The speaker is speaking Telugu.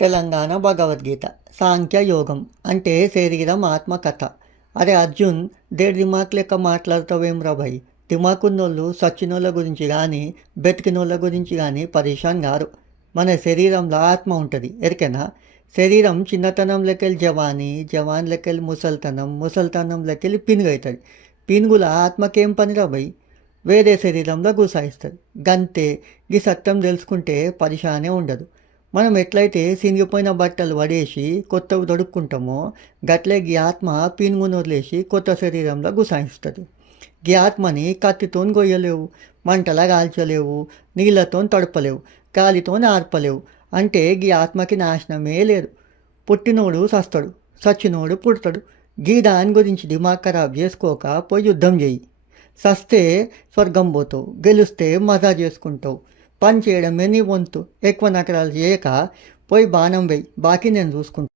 తెలంగాణ భగవద్గీత సాంఖ్య యోగం అంటే శరీరం ఆత్మకథ. అరే అర్జున్, దేడి దిమాక్ లెక్క మాట్లాడతావేంరా భయ్. దిమాకున్నోళ్ళు సచ్చినోళ్ళ గురించి కానీ బతికినోళ్ళ గురించి కానీ పరేషాన్ గారు. మన శరీరంలో ఆత్మ ఉంటుంది ఎరికేనా. శరీరం చిన్నతనం లెక్కలి జవాని, జవాన్ లెక్కలి ముసల్తనం, ముసల్తనం లెక్కలి పినుగవుతుంది. పినుగుల ఆత్మకేం పనిరా భయ్, వేరే శరీరంలో గుసాయిస్తుంది. గంతే. ఈ సత్యం తెలుసుకుంటే పరిశానే ఉండదు. మనం ఎట్లయితే సినిగిపోయిన బట్టలు వడేసి కొత్తవి తొడుక్కుంటామో గట్లే గీ ఆత్మ పీనుగును వదిలేసి కొత్త శరీరంలో గుసాయిస్తుంది. గీ ఆత్మని కత్తితో గొయ్యలేవు, మంటలా కాల్చలేవు, నీళ్ళతో తడపలేవు, గాలితో ఆర్పలేవు. అంటే గీ ఆత్మకి నాశనమే లేదు. పుట్టినోడు సస్తాడు, సచ్చినోడు పుడతాడు. గీ దాని గురించి దిమాగ్ ఖరాబ్ చేసుకోక పోయి యుద్ధం చేయి. సస్తే స్వర్గం పోతావు, గెలిస్తే మజా చేసుకుంటావు. పని చేయడమే నీ వంతు. ఎక్కువ నకరాలు చేయక పోయి బాణం వేయి, బాకీ నేను చూసుకుంటాను.